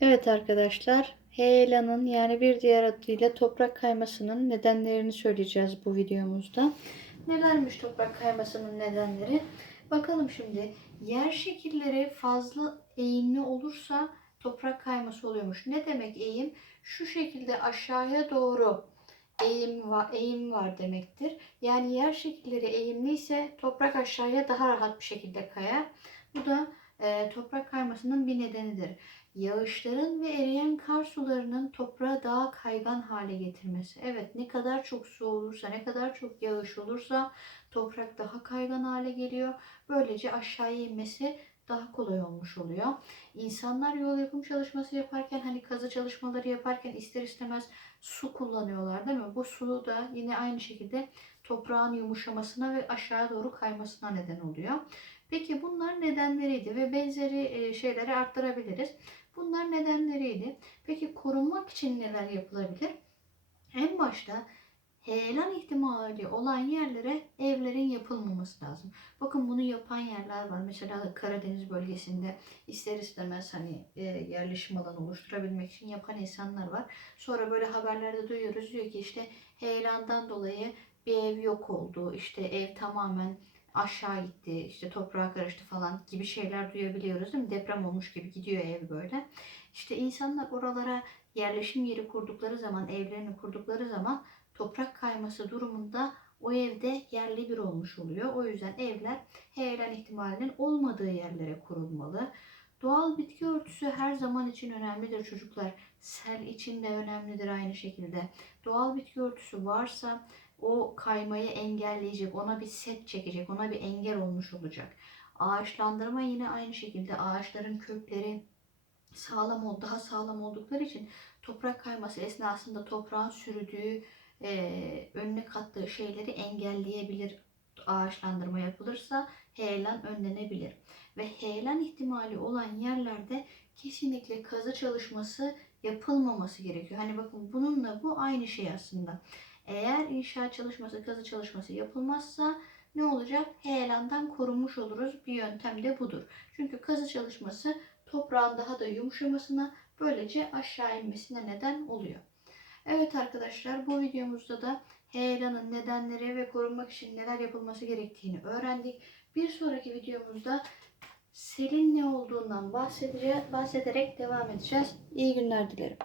Evet arkadaşlar, heyelanın yani bir diğer adıyla toprak kaymasının nedenlerini söyleyeceğiz bu videomuzda. Nelermiş toprak kaymasının nedenleri? Bakalım şimdi. Yer şekilleri fazla eğimli olursa toprak kayması oluyormuş. Ne demek eğim? Şu şekilde aşağıya doğru eğim var, eğim var demektir. Yani yer şekilleri eğimliyse toprak aşağıya daha rahat bir şekilde kayar. Bu da e, toprak kaymasının bir nedenidir. Yağışların ve eriyen kar sularının toprağı daha kaygan hale getirmesi. Evet ne kadar çok su olursa, ne kadar çok yağış olursa toprak daha kaygan hale geliyor. Böylece aşağıya inmesi daha kolay olmuş oluyor. İnsanlar yol yapım çalışması yaparken hani kazı çalışmaları yaparken ister istemez su kullanıyorlar değil mi? Bu su da yine aynı şekilde toprağın yumuşamasına ve aşağı doğru kaymasına neden oluyor. Peki bunlar nedenleriydi ve benzeri e, şeyleri arttırabiliriz. Bunlar nedenleriydi. Peki korunmak için neler yapılabilir? En başta heyelan ihtimali olan yerlere evlerin yapılmaması lazım. Bakın bunu yapan yerler var. Mesela Karadeniz bölgesinde ister istemez hani e, yerleşim alanı oluşturabilmek için yapan insanlar var. Sonra böyle haberlerde duyuyoruz diyor ki işte heyelandan dolayı bir ev yok oldu. İşte ev tamamen aşağı gitti, işte toprağa karıştı falan gibi şeyler duyabiliyoruz değil mi? Deprem olmuş gibi gidiyor ev böyle. İşte insanlar oralara yerleşim yeri kurdukları zaman, evlerini kurdukları zaman toprak kayması durumunda o evde yerli bir olmuş oluyor. O yüzden evler heyelan ihtimalinin olmadığı yerlere kurulmalı. Doğal bitki örtüsü her zaman için önemlidir çocuklar. Sel için de önemlidir aynı şekilde. Doğal bitki örtüsü varsa o kaymayı engelleyecek, ona bir set çekecek, ona bir engel olmuş olacak. Ağaçlandırma yine aynı şekilde ağaçların kökleri sağlam ol, daha sağlam oldukları için toprak kayması esnasında toprağın sürüdüğü, e, önüne kattığı şeyleri engelleyebilir. Ağaçlandırma yapılırsa heyelan önlenebilir. Ve heyelan ihtimali olan yerlerde kesinlikle kazı çalışması yapılmaması gerekiyor. Hani bakın bununla bu aynı şey aslında. Eğer inşaat çalışması, kazı çalışması yapılmazsa ne olacak? Heyelandan korunmuş oluruz. Bir yöntem de budur. Çünkü kazı çalışması toprağın daha da yumuşamasına böylece aşağı inmesine neden oluyor. Evet arkadaşlar bu videomuzda da heyelanın nedenleri ve korunmak için neler yapılması gerektiğini öğrendik. Bir sonraki videomuzda selin ne olduğundan bahsedeceğiz, bahsederek devam edeceğiz. İyi günler dilerim.